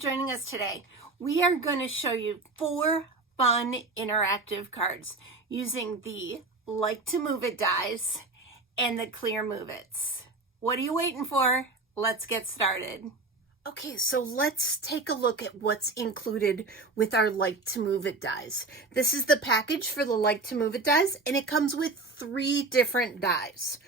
Joining us today. We are going to show you 4 fun interactive cards using the Like to Move It dies and the Clear Move It's. What are you waiting for? Let's get started. Okay, so let's take a look at what's included with our Like to Move It dies. This is the package for the Like to Move It dies, and it comes with 3 different dies.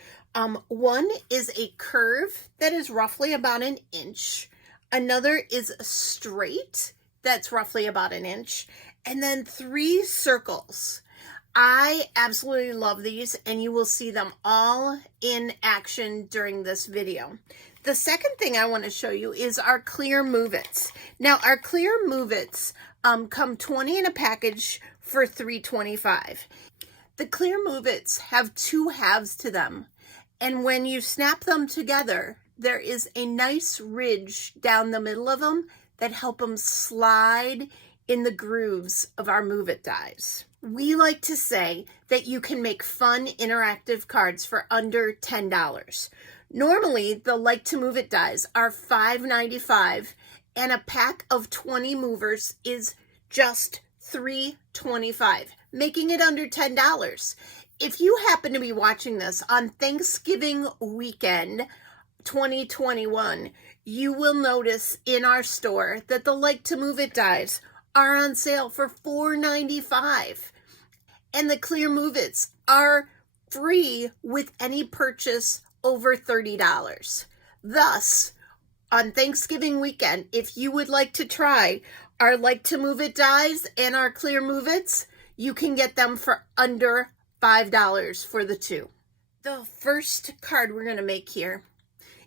One is a curve that is roughly about 1 inch. Another is straight, that's roughly about 1 inch, and then 3 circles. I absolutely love these, and you will see them all in action during this video. The second thing I want to show you is our Clear Move It's. Now, our Clear Move It's come 20 in a package for $3.25. The Clear Move It's have 2 halves to them, and when you snap them together, there is a nice ridge down the middle of them that help them slide in the grooves of our Move It dies. We like to say that you can make fun interactive cards for under $10. Normally, the Like to Move It dies are $5.95, and a pack of 20 movers is just $3.25, making it under $10. If you happen to be watching this on Thanksgiving weekend, 2021, you will notice in our store that the Like to Move It dies are on sale for $4.95, and the Clear Move It's are free with any purchase over $30. Thus, on Thanksgiving weekend, if you would like to try our Like to Move It dies and our Clear Move It's, you can get them for under $5 for the 2. The first card we're going to make here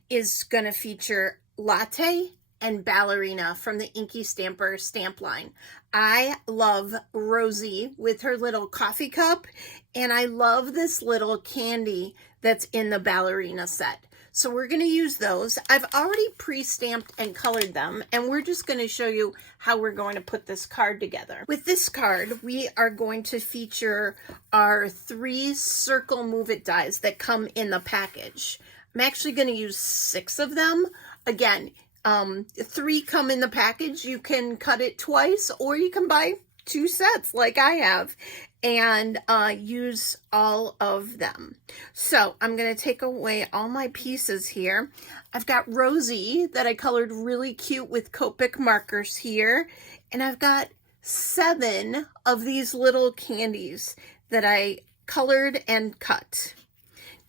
is going to feature Latte and Ballerina from the InkyStamper stamp line. I love Rosie with her little coffee cup, and I love this little candy that's in the Ballerina set. So we're going to use those. I've already pre-stamped and colored them, and we're just going to show you how we're going to put this card together. With this card, we are going to feature our 3 circle Move It dies that come in the package. I'm actually going to use 6 of them. Again, 3 come in the package. You can cut it twice, or you can buy 2 sets like I have and use all of them. So I'm going to take away all my pieces here. I've got Rosie that I colored really cute with Copic markers here, and I've got 7 of these little candies that I colored and cut.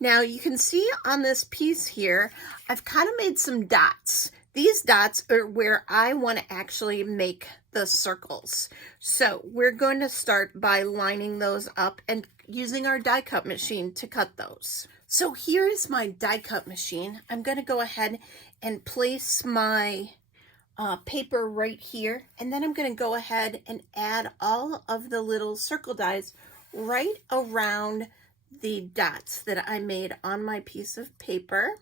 Now you can see on this piece here, I've kind of made some dots. These dots are where I want to actually make the circles. So we're going to start by lining those up and using our die cut machine to cut those. So here is my die cut machine. I'm going to go ahead and place my paper right here, and then I'm going to go ahead and add all of the little circle dies right around the dots that I made on my piece of paper.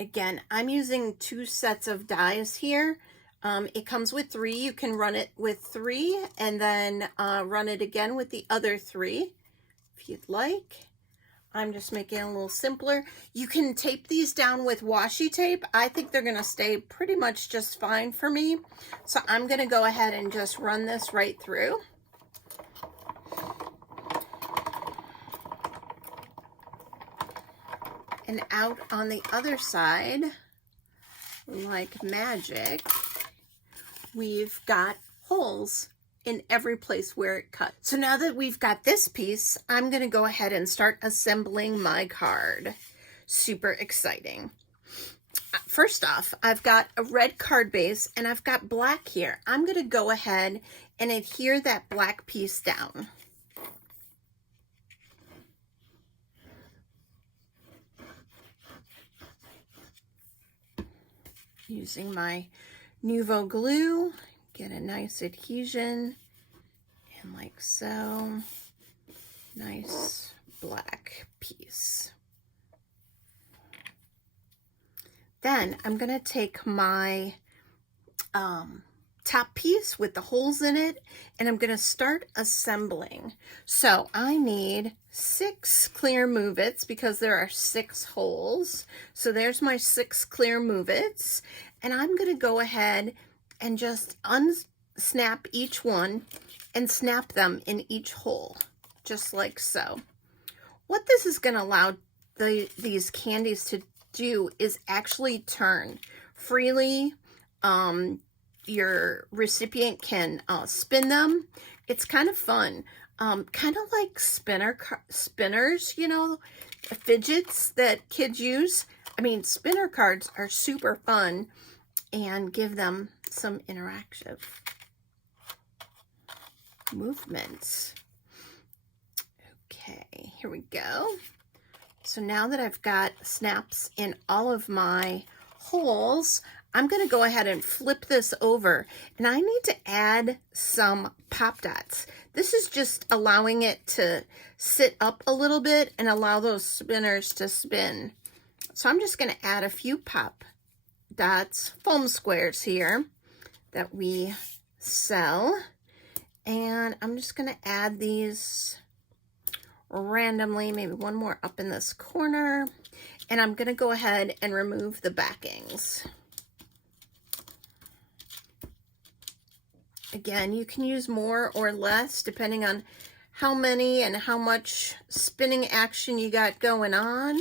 Again, I'm using 2 sets of dies here. It comes with 3. You can run it with 3 and then run it again with the other 3 if you'd like. I'm just making it a little simpler. You can tape these down with washi tape. I think they're going to stay pretty much just fine for me. So I'm going to go ahead and just run this right through. And out on the other side, like magic, we've got holes in every place where it cut. So now that we've got this piece, I'm going to go ahead and start assembling my card. Super exciting. First off, I've got a red card base and I've got black here. I'm going to go ahead and adhere that black piece down. Using my Nuvo glue, get a nice adhesion, and like so. Nice black piece. Then I'm going to take my top piece with the holes in it, and I'm going to start assembling. So I need 6 clear move-its because there are 6 holes. So there's my 6 clear move-its, and I'm going to go ahead and just unsnap each one and snap them in each hole, just like so. What this is going to allow these candies to do is actually turn freely. Your recipient can spin them. It's kind of fun. Kind of like spinners, you know, fidgets that kids use. I mean, spinner cards are super fun and give them some interactive movements. Okay, here we go. So now that I've got snaps in all of my holes, I'm going to go ahead and flip this over, and I need to add some pop dots. This is just allowing it to sit up a little bit and allow those spinners to spin. So I'm just going to add a few pop dots, foam squares here that we sell, and I'm just going to add these randomly, maybe one more up in this corner, and I'm going to go ahead and remove the backings. Again, you can use more or less depending on how many and how much spinning action you got going on.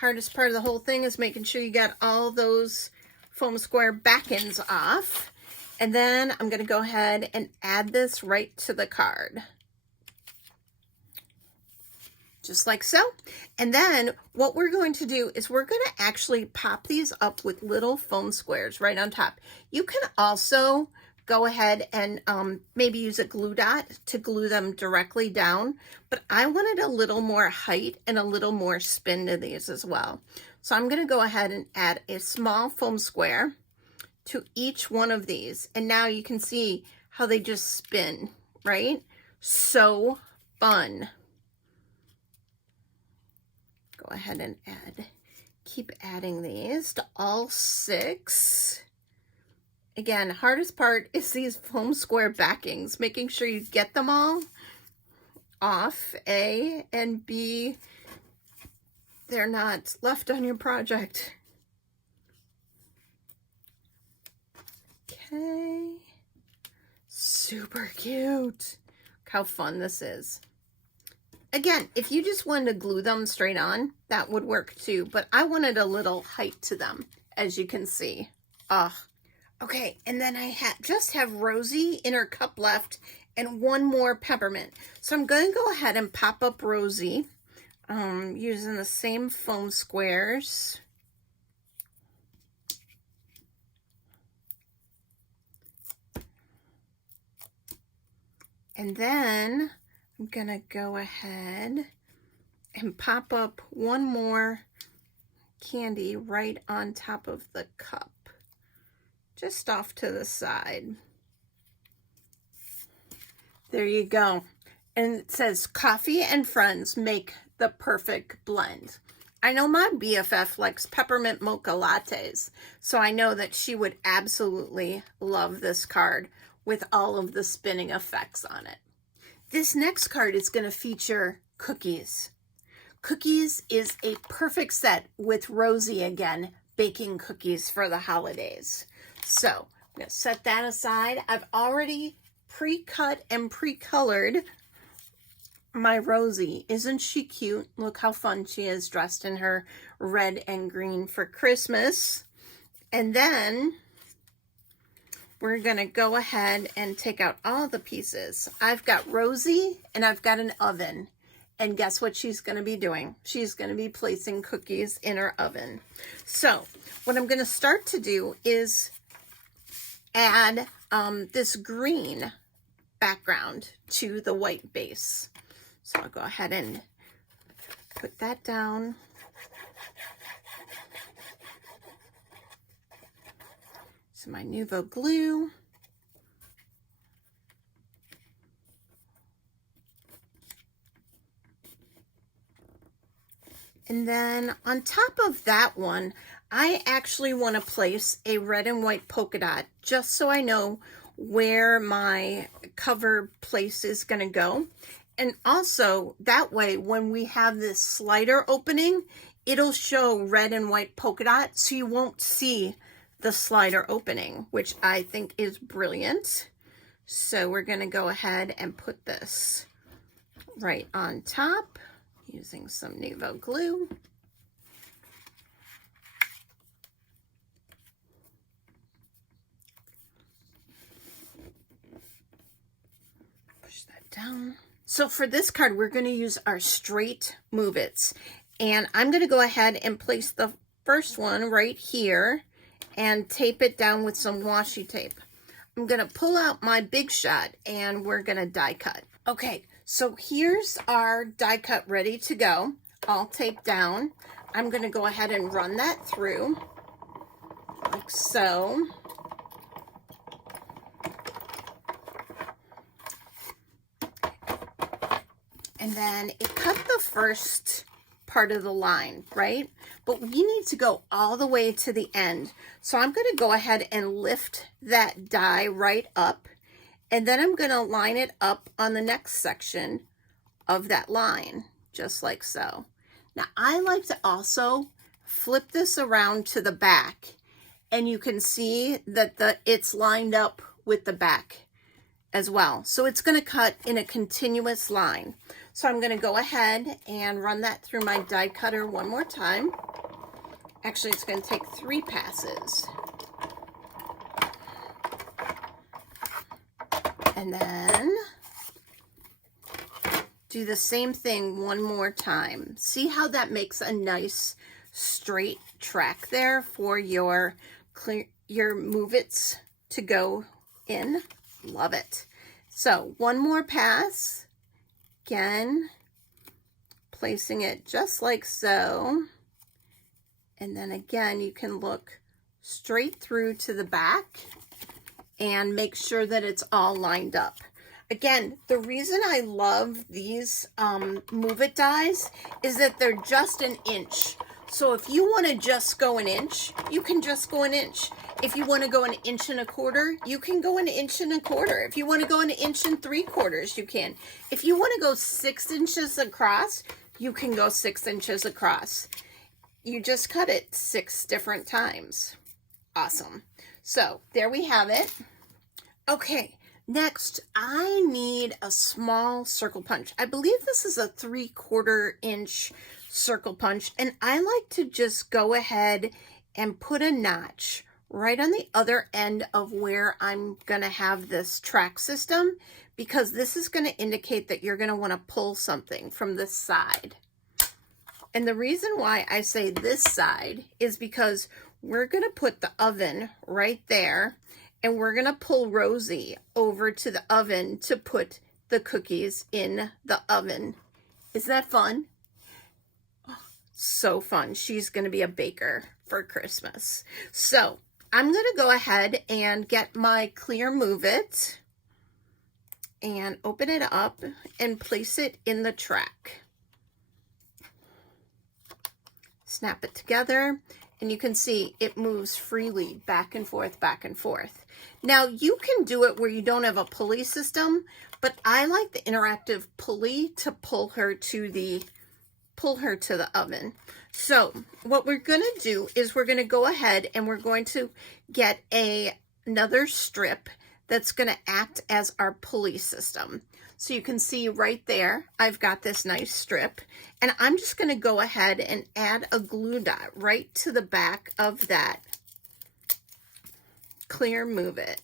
Hardest part of the whole thing is making sure you got all those foam square backends off. And then I'm going to go ahead and add this right to the card. Just like so. And then what we're going to do is we're going to actually pop these up with little foam squares right on top. You can also go ahead and maybe use a glue dot to glue them directly down, but I wanted a little more height and a little more spin to these as well. So I'm going to go ahead and add a small foam square to each one of these. And now you can see how they just spin, right? So fun. Go ahead and keep adding these to all 6. Again, hardest part is these foam square backings, making sure you get them all off, A, and B, they're not left on your project. Okay, super cute. Look how fun this is. Again, if you just wanted to glue them straight on, that would work too, but I wanted a little height to them, as you can see. Okay, and then I just have Rosie in her cup left and one more peppermint. So I'm going to go ahead and pop up Rosie using the same foam squares. And then I'm going to go ahead and pop up one more candy right on top of the cup, just off to the side. There you go. And it says, coffee and friends make the perfect blend. I know my BFF likes peppermint mocha lattes, so I know that she would absolutely love this card with all of the spinning effects on it. This next card is going to feature cookies. Cookies is a perfect set with Rosie again, baking cookies for the holidays. So I'm going to set that aside. I've already pre-cut and pre-colored my Rosie. Isn't she cute? Look how fun she is dressed in her red and green for Christmas. And then we're going to go ahead and take out all the pieces. I've got Rosie and I've got an oven. And guess what she's going to be doing? She's going to be placing cookies in her oven. So what I'm going to start to do is add this green background to the white base. So I'll go ahead and put that down. So my Nuvo glue. And then on top of that one, I actually want to place a red and white polka dot just so I know where my cover place is going to go. And also that way, when we have this slider opening, it'll show red and white polka dot, so you won't see the slider opening, which I think is brilliant. So we're going to go ahead and put this right on top using some Nuvo glue. Push that down. So for this card, we're going to use our straight move its. And I'm going to go ahead and place the first one right here and tape it down with some washi tape. I'm going to pull out my Big Shot and we're going to die cut. Okay, so here's our die cut ready to go, all taped down. I'm going to go ahead and run that through like so. And then it cut the first part of the line, right? But we need to go all the way to the end. So I'm going to go ahead and lift that die right up. And then I'm going to line it up on the next section of that line, just like so. Now I like to also flip this around to the back. And you can see that it's lined up with the back as well. So it's going to cut in a continuous line. So I'm going to go ahead and run that through my die cutter one more time. Actually, it's going to take 3 passes. And then do the same thing one more time. See how that makes a nice straight track there for your move-its to go in. Love it. So one more pass. Again, placing it just like so. And then again, you can look straight through to the back and make sure that it's all lined up. Again, the reason I love these move it dies is that they're just an inch. So if you want to just go an inch, you can just go an inch. If you want to go 1.25 inches, you can go 1.25 inches. If you want to go 1 3/4 inches, you can. If you want to go 6 inches across, you can go 6 inches across. You just cut it 6 different times. Awesome. So there we have it. Okay, next I need a small circle punch. I believe this is a 3/4 inch circle punch, and I like to just go ahead and put a notch right on the other end of where I'm going to have this track system, because this is going to indicate that you're going to want to pull something from this side. And the reason why I say this side is because we're going to put the oven right there, and we're going to pull Rosie over to the oven to put the cookies in the oven. Is that fun? Oh, so fun. She's going to be a baker for Christmas. So I'm going to go ahead and get my clear Move It and open it up and place it in the track. Snap it together, and you can see it moves freely back and forth, back and forth. Now you can do it where you don't have a pulley system, but I like the interactive pulley to pull her to the oven. So what we're going to do is we're going to go ahead and we're going to get another strip that's going to act as our pulley system. So you can see right there, I've got this nice strip, and I'm just going to go ahead and add a glue dot right to the back of that clear Move It.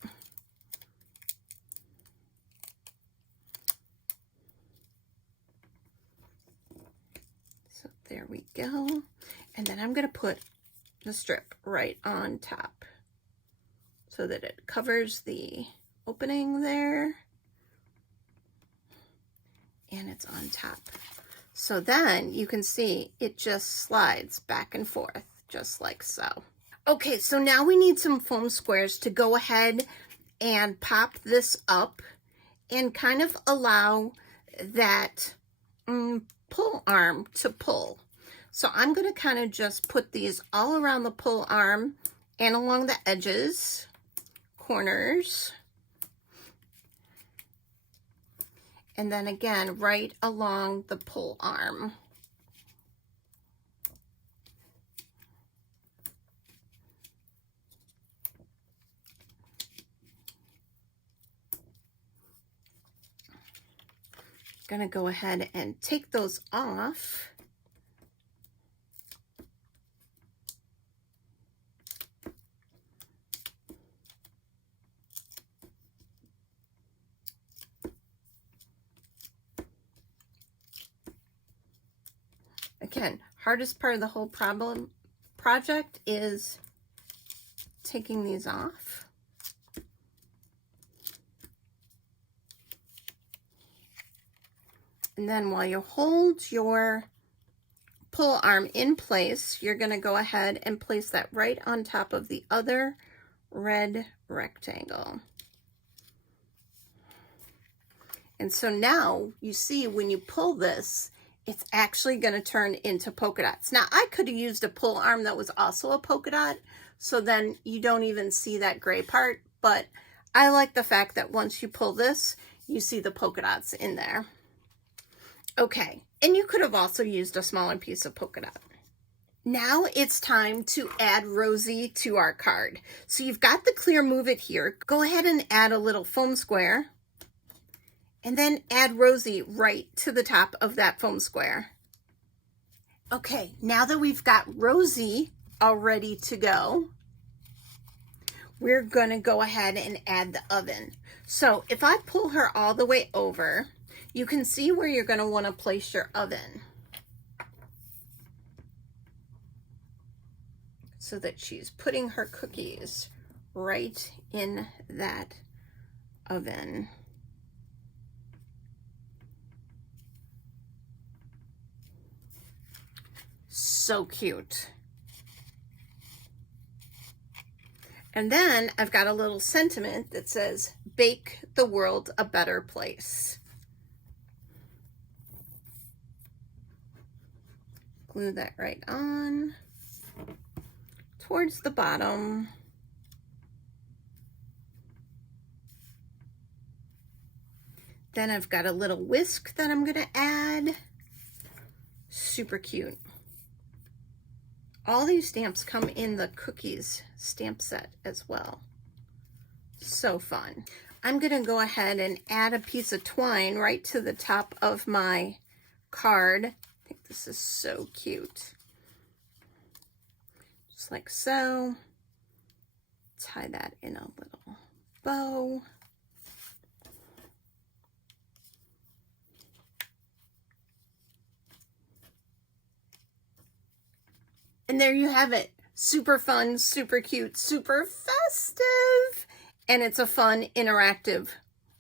So there we go. And then I'm going to put the strip right on top so that it covers the opening there. And it's on top. So then you can see it just slides back and forth just like so. Okay, so now we need some foam squares to go ahead and pop this up and kind of allow that pull arm to pull. So I'm going to kind of just put these all around the pull arm and along the edges, corners. And then again, right along the pull arm. Gonna go ahead and take those off. Again, hardest part of the whole project is taking these off. And then while you hold your pull arm in place, you're going to go ahead and place that right on top of the other red rectangle. And so now you see when you pull this, it's actually going to turn into polka dots. Now I could have used a pull arm that was also a polka dot, so then you don't even see that gray part, but I like the fact that once you pull this, you see the polka dots in there. Okay, and you could have also used a smaller piece of polka dot. Now it's time to add Rosie to our card. So you've got the clear Move It here. Go ahead and add a little foam square, and then add Rosie right to the top of that foam square. Okay, now that we've got Rosie all ready to go, we're gonna go ahead and add the oven. So if I pull her all the way over, you can see where you're going to want to place your oven so that she's putting her cookies right in that oven. So cute. And then I've got a little sentiment that says, "Bake the world a better place." Glue that right on towards the bottom. Then I've got a little whisk that I'm going to add. Super cute. All these stamps come in the cookies stamp set as well. So fun. I'm going to go ahead and add a piece of twine right to the top of my card. This is so cute. Just like so. Tie that in a little bow. And there you have it. Super fun, super cute, super festive. And it's a fun, interactive,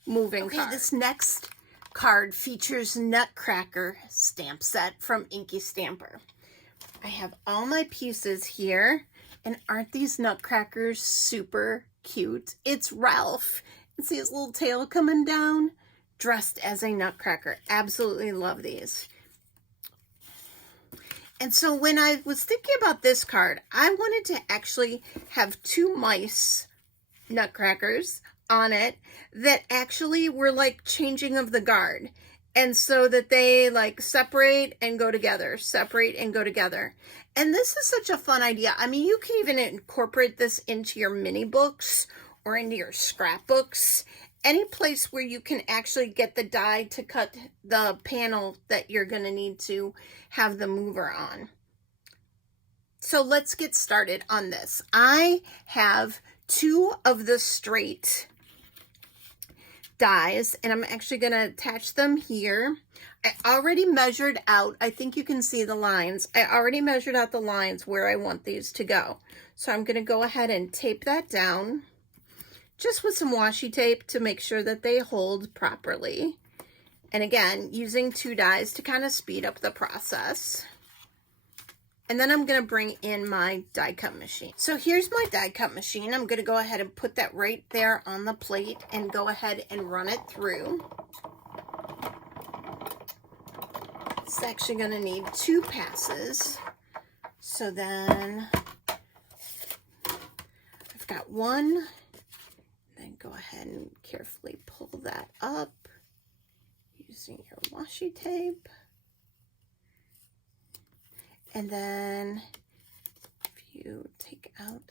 moving card. This next card features Nutcracker stamp set from InkyStamper. I have all my pieces here, and aren't these nutcrackers super cute? It's Ralph. And see his little tail coming down, dressed as a nutcracker. Absolutely love these. And so when I was thinking about this card, I wanted to actually have two mice nutcrackers on it that actually were like changing of the guard, and so that they like separate and go together, separate and go together. And this is such a fun idea. I mean, you can even incorporate this into your mini books or into your scrapbooks, any place where you can actually get the die to cut the panel that you're going to need to have the mover on. So let's get started on this. I have two of the straight dies, and I'm actually going to attach them here. I already measured out, I think you can see the lines. I already measured out the lines where I want these to go. So I'm going to go ahead and tape that down just with some washi tape to make sure that they hold properly. And again, using two dies to kind of speed up the process. And then I'm going to bring in my die cut machine. So here's my die cut machine. I'm going to go ahead and put that right there on the plate and go ahead and run it through. It's actually going to need 2 passes. So then I've got 1. Then go ahead and carefully pull that up using your washi tape. And then if you take out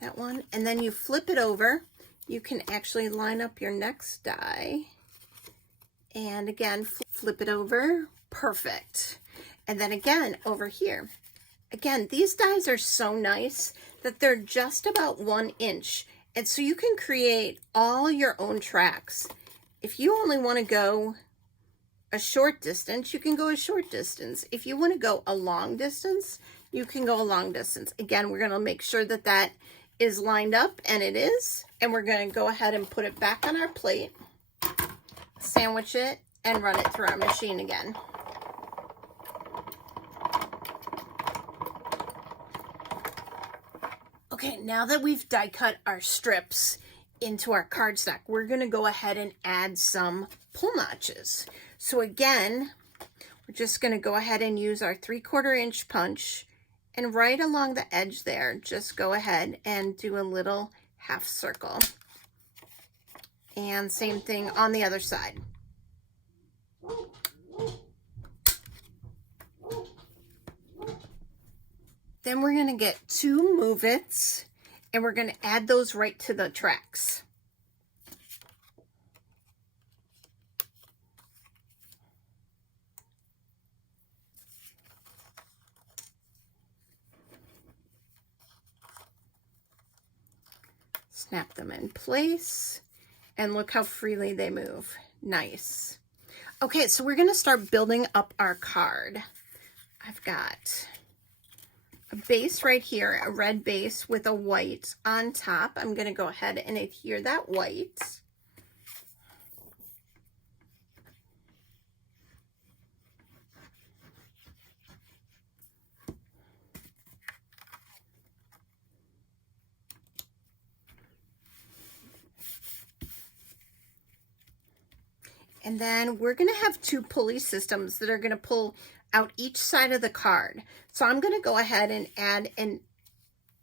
that one and then you flip it over, you can actually line up your next die. And again, flip it over. Perfect. And then again, over here. Again, these dies are so nice that they're just about 1 inch. And so you can create all your own tracks. If you only want to go a short distance, you can go a short distance. If you want to go a long distance, you can go a long distance. Again, we're going to make sure that that is lined up, and it is. And we're going to go ahead and put it back on our plate, sandwich it, and run it through our machine again. Okay, now that we've die cut our strips into our cardstock, we're going to go ahead and add some pull notches. So again, we're just going to go ahead and use our 3/4 inch punch, and right along the edge there, just go ahead and do a little half circle. And same thing on the other side. Then we're going to get 2 move-its, and we're going to add those right to the tracks. Snap them in place, and look how freely they move. Nice. Okay, so we're going to start building up our card. I've got a base right here, a red base with a white on top. I'm going to go ahead and adhere that white. And then we're going to have 2 pulley systems that are going to pull out each side of the card. So I'm going to go ahead and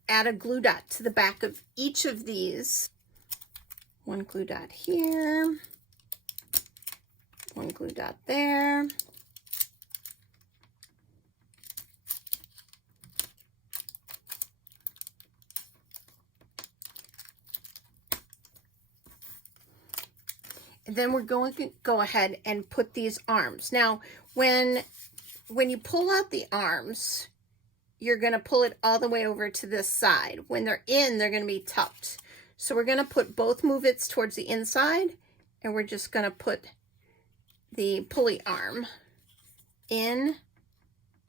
add a glue dot to the back of each of these. 1 glue dot here, 1 glue dot there. And then we're going to go ahead and put these arms. Now, when you pull out the arms, you're going to pull it all the way over to this side. When they're in, they're going to be tucked. So we're going to put both move-its towards the inside, and we're just going to put the pulley arm in,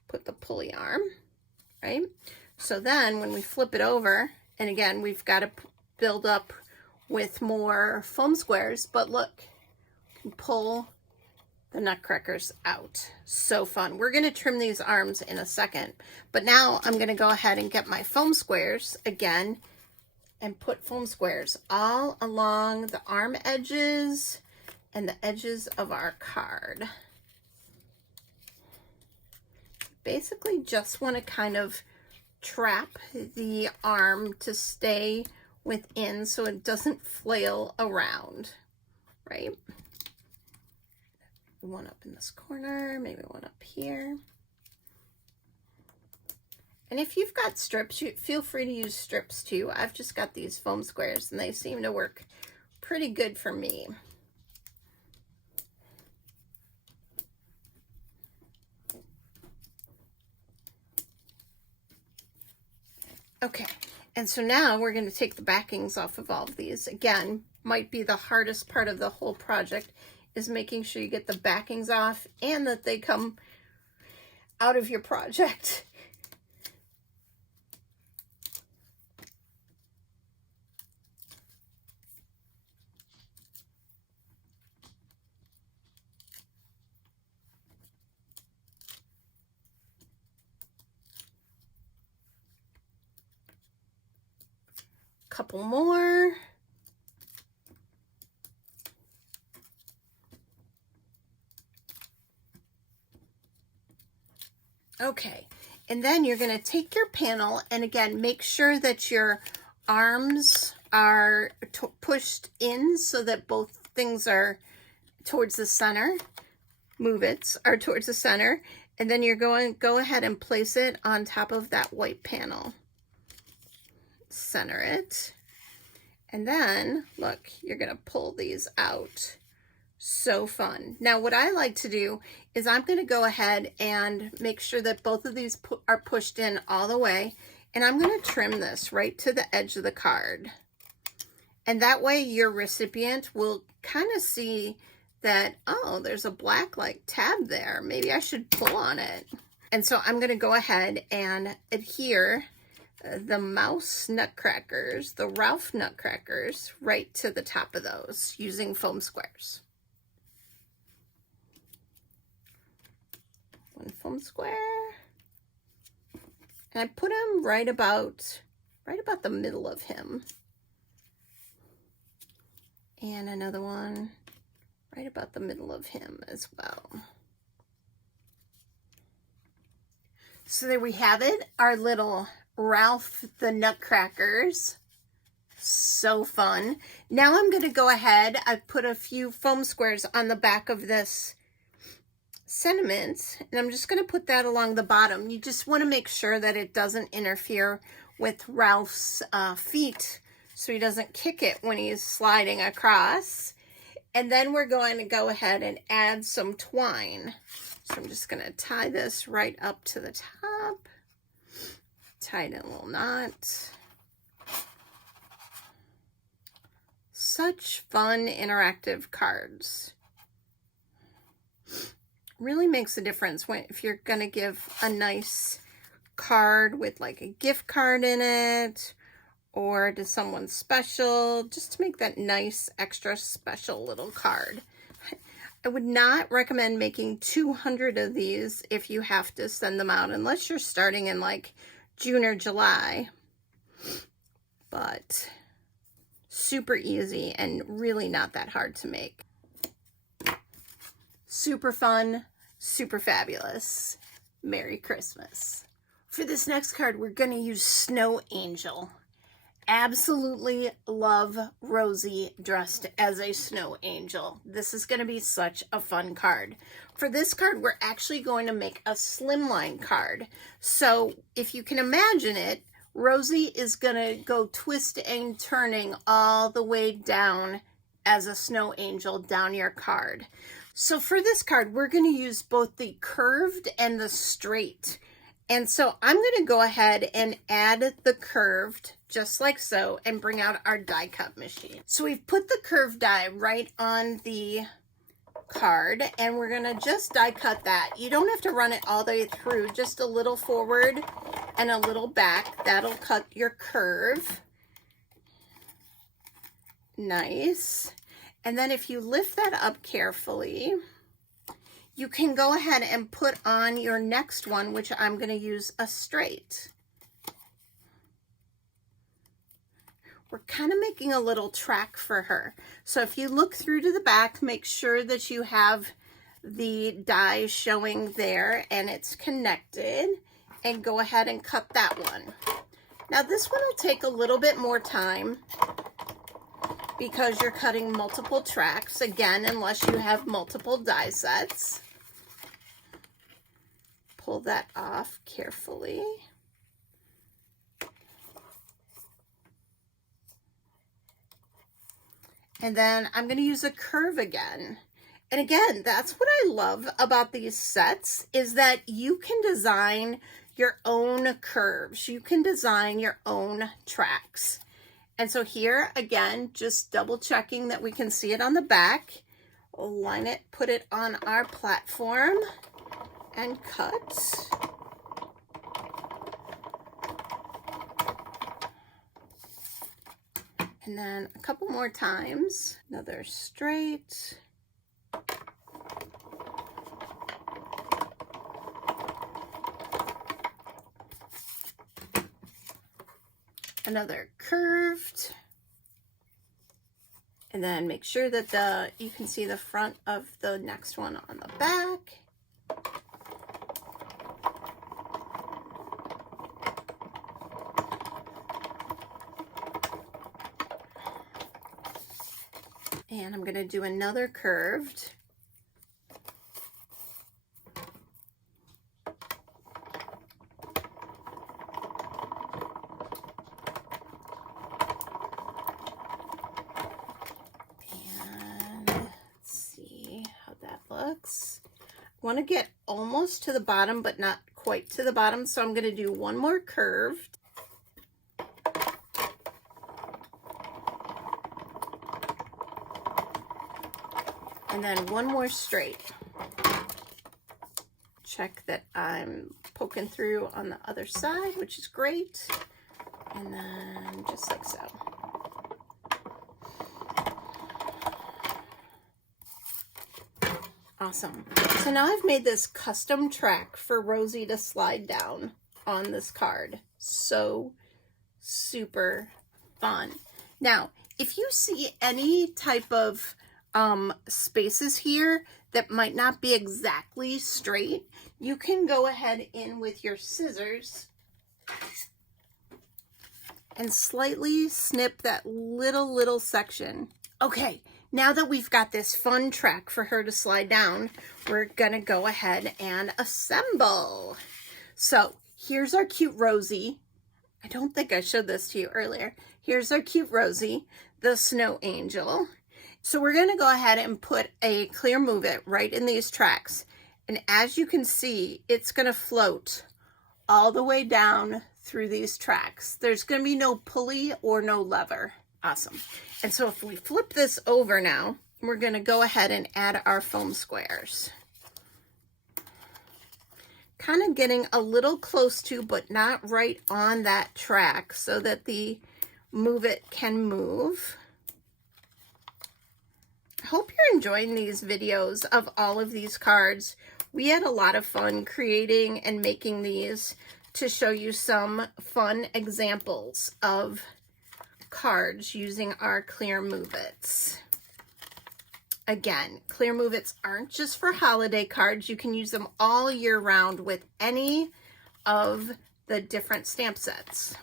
put the pulley arm, right? So then when we flip it over, and again, we've got to build up with more foam squares, but look, you can pull the nutcrackers out. So fun. We're going to trim these arms in a second, but now I'm going to go ahead and get my foam squares again and put foam squares all along the arm edges and the edges of our card. Basically just want to kind of trap the arm to stay within so it doesn't flail around, right? One up in this corner, maybe one up here. And if you've got strips, feel free to use strips too. I've just got these foam squares and they seem to work pretty good for me. Okay, and so now we're going to take the backings off of all of these. Again, might be the hardest part of the whole project is making sure you get the backings off and that they come out of your project. Couple more. Okay, and then you're going to take your panel, and again, make sure that your arms are pushed in so that both things are towards the center. Are towards the center, and then you're going to go ahead and place it on top of that white panel. Center it, and then look, you're going to pull these out. So fun. Now what I like to do is I'm going to go ahead and make sure that both of these are pushed in all the way, and I'm going to trim this right to the edge of the card, and that way your recipient will kind of see that, oh, there's a black like tab there, maybe I should pull on it. And so I'm going to go ahead and adhere the mouse nutcrackers, the Ralph nutcrackers, right to the top of those using foam squares. One foam square, and I put him right about the middle of him, and another one right about the middle of him as well. So there we have it, our little Ralph the Nutcrackers. So fun. Now I'm going to go ahead, I've put a few foam squares on the back of this sentiment, and I'm just going to put that along the bottom. You just want to make sure that it doesn't interfere with Ralph's feet, so he doesn't kick it when he's sliding across. And then we're going to go ahead and add some twine. So I'm just going to tie this right up to the top, tie it in a little knot. Such fun interactive cards. Really makes a difference if you're going to give a nice card with like a gift card in it, or to someone special, just to make that nice extra special little card. I would not recommend making 200 of these if you have to send them out, unless you're starting in like June or July. But super easy and really not that hard to make. Super fun, super fabulous. Merry Christmas. For this next card, we're going to use Snow Angel. Absolutely love Rosie dressed as a snow angel. This is going to be such a fun card. For this card, we're actually going to make a slimline card. So if you can imagine it, Rosie is going to go twisting and turning all the way down as a snow angel down your card. So for this card, we're going to use both the curved and the straight. And so I'm going to go ahead and add the curved just like so and bring out our die cut machine. So we've put the curved die right on the card, and we're going to just die cut that. You don't have to run it all the way through, just a little forward and a little back. That'll cut your curve. Nice. And then if you lift that up carefully, you can go ahead and put on your next one, which I'm going to use a straight. We're kind of making a little track for her. So if you look through to the back, make sure that you have the die showing there and it's connected, and go ahead and cut that one. Now this one will take a little bit more time because you're cutting multiple tracks, again, unless you have multiple die sets. Pull that off carefully. And then I'm going to use a curve again. And again, that's what I love about these sets, is that you can design your own curves. You can design your own tracks. And so here, again, just double checking that we can see it on the back. Line it, put it on our platform, and cut. And then a couple more times, another straight. Another curved. And then make sure that you can see the front of the next one on the back. And I'm going to do another curved. And let's see how that looks. I want to get almost to the bottom, but not quite to the bottom. So I'm going to do one more curved. And then one more straight. Check that I'm poking through on the other side, which is great. And then just like so. Awesome. So now I've made this custom track for Rosie to slide down on this card. So super fun. Now, if you see any type of spaces here that might not be exactly straight, you can go ahead in with your scissors and slightly snip that little section. Okay, now that we've got this fun track for her to slide down, we're gonna go ahead and assemble. So here's our cute Rosie. I don't think I showed this to you earlier. Here's our cute Rosie, the snow angel. So we're going to go ahead and put a clear move it right in these tracks. And as you can see, it's going to float all the way down through these tracks. There's going to be no pulley or no lever. Awesome. And so if we flip this over now, we're going to go ahead and add our foam squares. Kind of getting a little close to, but not right on that track so that the move it can move. I hope you're enjoying these videos of all of these cards. We had a lot of fun creating and making these to show you some fun examples of cards using our clear move-its. Again, clear move-its aren't just for holiday cards. You can use them all year round with any of the different stamp sets.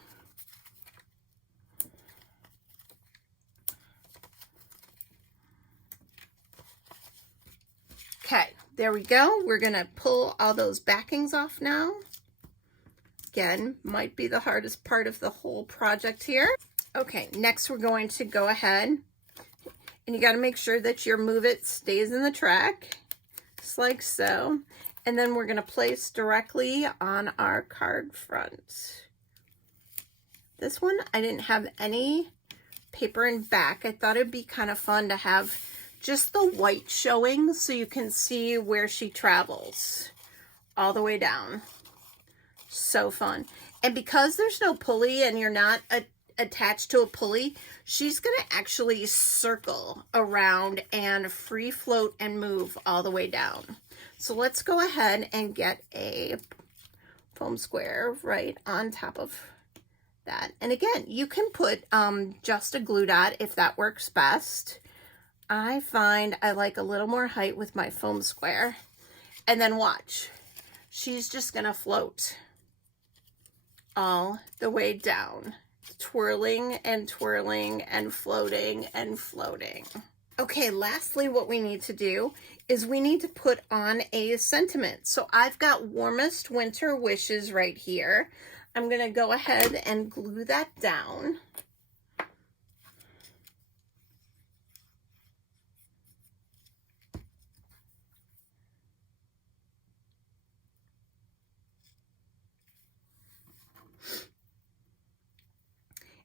Okay, there we go. We're going to pull all those backings off now. Again, might be the hardest part of the whole project here. Okay, next we're going to go ahead and you got to make sure that your move it stays in the track, just like so. And then we're going to place directly on our card front. This one, I didn't have any paper in back. I thought it'd be kind of fun to have just the white showing so you can see where she travels all the way down. So fun. And because there's no pulley and you're not attached to a pulley, she's going to actually circle around and free float and move all the way down. So let's go ahead and get a foam square right on top of that. And again, you can put just a glue dot if that works best. I find I like a little more height with my foam square. And then watch. She's just going to float all the way down, twirling and twirling and floating and floating. Okay, lastly, what we need to do is we need to put on a sentiment. So I've got warmest winter wishes right here. I'm going to go ahead and glue that down.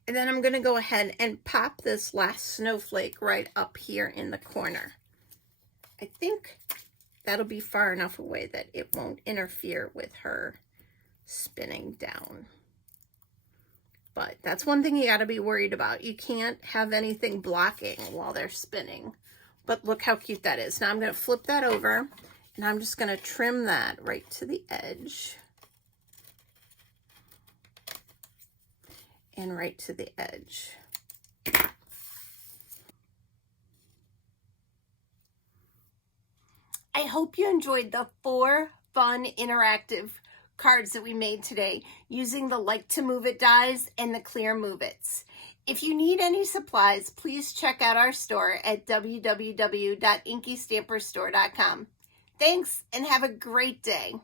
And then I'm going to go ahead and pop this last snowflake right up here in the corner. I think that'll be far enough away that it won't interfere with her spinning down. But that's one thing you got to be worried about. You can't have anything blocking while they're spinning. But look how cute that is. Now I'm going to flip that over and I'm just going to trim that right to the edge. And right to the edge. I hope you enjoyed the 4 fun interactive cards that we made today using the Like to Move It dies and the clear move-its. If you need any supplies, please check out our store at www.InkyStamperstore.com. Thanks, and have a great day.